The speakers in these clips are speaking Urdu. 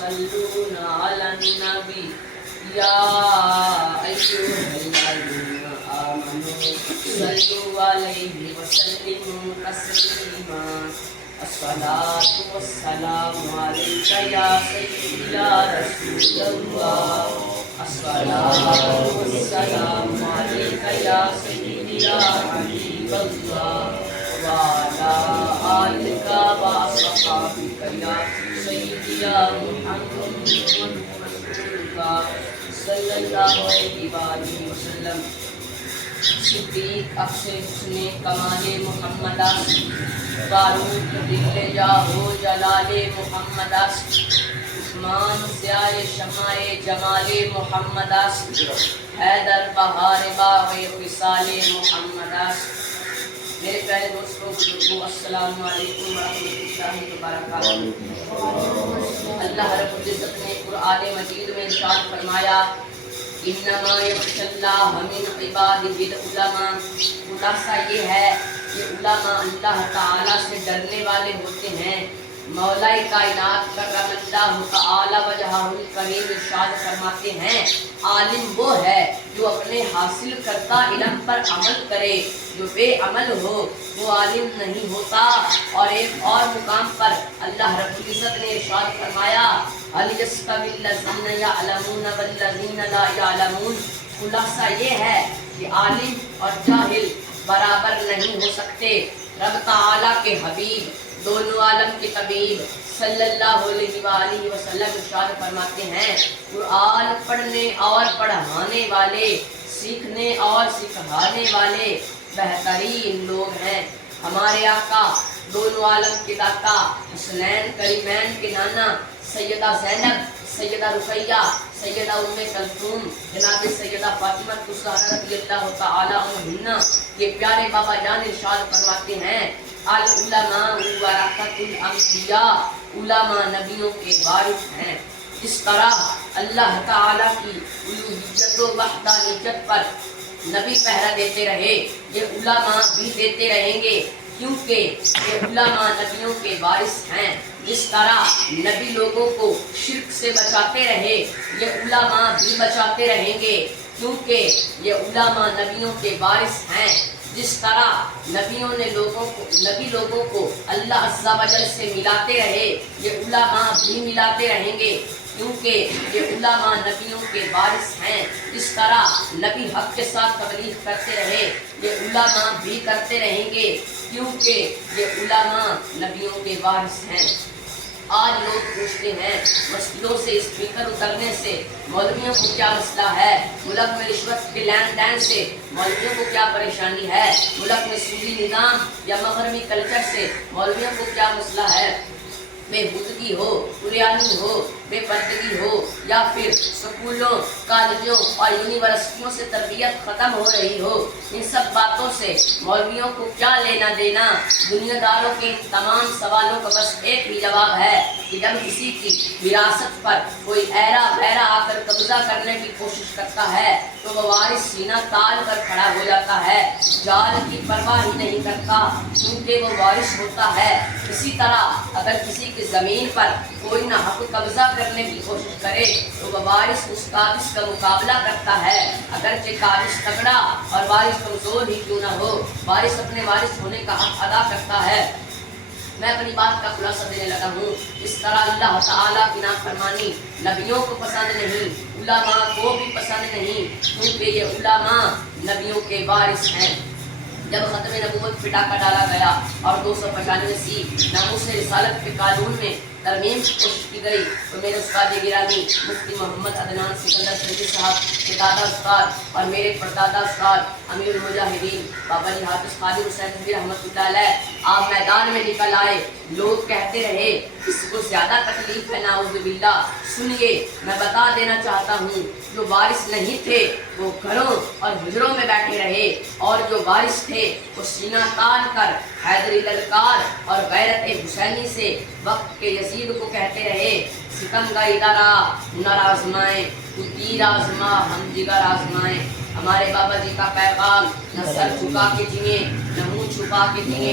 يصلون على النبي يا أيها الذين آمنوا صلوا عليه وسلموا تسليما الصلاة والسلام عليك يا سيدي يا رسول الله الصلاة والسلام عليك يا سيدي يا حبيب الله وعلى آلك وأصحابك يا سيدي يا محمد صلی اللہ علیہ وآلہ وسلم صدیق اکثر حسن کمال محمد فاروق دل جاہو جلال محمد عثمان ضیاء شمع جمال محمد حیدر بہار باغ وصال محمد. میرے پیارے دوستوں بزرگوں السلام علیکم ورحمۃ اللہ وبرکاتہ. اللہ رب العزت نے قرآن مجید میں ارشاد فرمایا انما یخشی اللہ من عبادہ العلماء. خلاصہ یہ ہے کہ علماء اللہ تعالیٰ سے ڈرنے والے ہوتے ہیں. مولا کائنات کرم اللہ تعالی وجہہ الکریم ارشاد فرماتے ہیں عالم وہ ہے جو اپنے حاصل کرتا علم پر عمل کرے، جو بے عمل ہو وہ عالم نہیں ہوتا. اور ایک اور مقام پر اللہ رب العزت نے ارشاد فرمایا هل يستوي الذين يعلمون والذين لا يعلمون. خلاصہ یہ ہے کہ عالم اور جاہل برابر نہیں ہو سکتے. رب تعالیٰ کے حبیب دونوں عالم کے طبیب صلی اللہ علیہ وآلہ وسلم ارشاد فرماتے ہیں قرآن پڑھنے اور پڑھانے والے، سیکھنے اور سکھانے والے بہترین لوگ ہیں. ہمارے آقا دونوں عالم کے داتا حسنین کریمین کے نانا سیدہ زینب، سیدہ رقیہ، سیدہ ام کلثوم، جناب سیدہ فاطمہ الزہرا رضی اللہ تعالی عنہا کے پیارے بابا جان ارشاد فرماتے ہیں العلماء ورثۃ الانبیاء. علماء نبیوں کے وارث ہیں. اس طرح اللہ تعالیٰ کی الوہیت و وحدانیت پر نبی پہرا دیتے رہے، یہ علماء بھی دیتے رہیں گے کیونکہ یہ علماء نبیوں کے وارث ہیں. جس طرح نبی لوگوں کو شرک سے بچاتے رہے یہ علماء بھی بچاتے رہیں گے کیونکہ یہ علماء نبیوں کے وارث ہیں. جس طرح نبی لوگوں کو اللہ عز و جل سے ملاتے رہے یہ علماء بھی ملاتے رہیں گے کیونکہ یہ علماء نبیوں کے وارث ہیں. اس طرح نبی حق کے ساتھ تبلیغ کرتے رہے یہ علماء بھی کرتے رہیں گے کیونکہ یہ علماء نبیوں کے وارث ہیں. آج لوگ پوچھتے ہیں مسجدوں سے اسپیکر اترنے سے مولویوں کو کیا مسئلہ ہے، ملک میں رشوت کے لین دین سے مولویوں کو کیا پریشانی ہے، ملک میں سودی نظام یا مغربی کلچر سے مولویوں کو کیا مسئلہ ہے. بے حودگی ہو، قریانی ہو، بے پردگی ہو یا پھر سکولوں، کالجوں اور یونیورسٹیوں سے تربیت ختم ہو رہی ہو، ان سب باتوں سے مولویوں کو کیا لینا دینا. دنیا داروں کے تمام سوالوں کا بس ایک ہی جواب ہے کہ جب کسی کی وراثت پر کوئی ایرا بھیرا آ کر قبضہ کرنے کی کوشش کرتا ہے تو وہ وارث سینہ تان کر کھڑا ہو جاتا ہے، جال کی پرواہ ہی نہیں کرتا کیونکہ وہ وارث ہوتا ہے. اسی طرح اگر کسی کی زمین پر کوئی نہ حق قبضہ کرنے کی کوشش کرے تو وہ وارث اس قابض کا مقابلہ کرتا ہے، اگرچہ قابض تگڑا اور وارث کمزور ہی کیوں نہ ہو، وارث اپنے وارث ہونے کا حق ادا کرتا ہے. میں اپنی بات کا خلاصہ دینے لگا ہوں. اس طرح اللہ تعالیٰ کی نافرمانی نبیوں کو پسند نہیں، علماء کو بھی پسند نہیں کیونکہ یہ علماء نبیوں کے وارث ہیں. جب ختم نبوت پہ ڈاکہ ڈالا گیا اور 295 ناموس رسالت کے قانون میں ترمیم کی کوشش کی گئی تو میرے استاد گرامی مفتی محمد عدنان سکندر شریفی صاحب کے دادا استاد اور میرے پردادا استاد امیر المجاہدین بابا جی حافظ قادر حسین نبی رحمۃ اللہ علیہ آپ میدان میں نکل آئے. لوگ کہتے رہے اس کو زیادہ تکلیف ہے نعوذ باللہ. سنیے میں بتا دینا چاہتا ہوں جو وارث نہیں تھے وہ گھروں اور حجروں میں بیٹھے رہے اور جو وارث تھے وہ سینہ تان کر حیدری للکار اور غیرت حسینی سے وقت کے یزید کو کہتے رہے ستم گئی درا ہنر آزمائیں تو تیر آزما ہم جگر آزمائیں. ہمارے بابا جی کا پیغام نہ سر جھکا کے جیے نہ منہ چھپا کے جیے،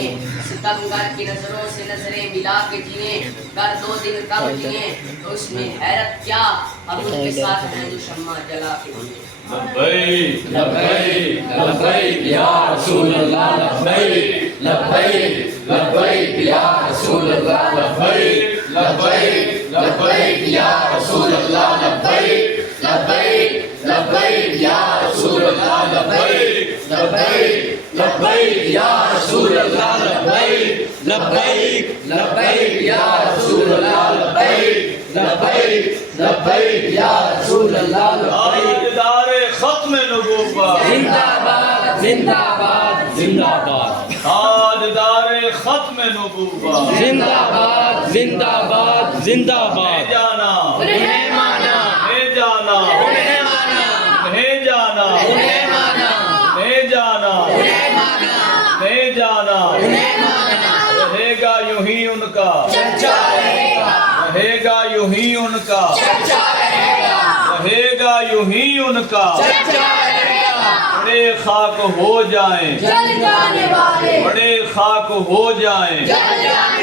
ستم گر کی نظروں سے نظریں ملا کے جینے، گر 2 دن کم جینے تو اس میں حیرت کیا، ہم ان کے ساتھ ہیں جو شمع جلا کے جینے۔ لبیک لبیک لبیک یا رسول اللہ لبیک لبیک لبیک یا رسول اللہ لبیک لبیک لبیک یا رسول اللہ لبیک لبیک لبیک یا رسول اللہ لبیک لبیک لبیک یا رسول اللہ لبیک لبیک لبیک یا رسول اللہ لبیک لبیک لبیک یا رسول اللہ لبیک۔ تاجدار ختم نبوت زندہ باد زندہ باد زندہ باد تاجدار ختم نبوت زندہ باد زندہ باد زندہ باد جانا انہیں مانا نہیں جانا انہیں مانا نہیں جانا انہیں مانا نہیں جانا انہیں مانا نہیں جانا انہیں مانا رہے گا یوں ہی ان کا چرچا رہے گا رہے گا یوں ہی ان کا چرچا رہے گا رہے گا یوں ہی ان کا چرچا رہے گا بڑے خاک ہو جائیں جل جانے والے بڑے خاک ہو جائیں جل جانے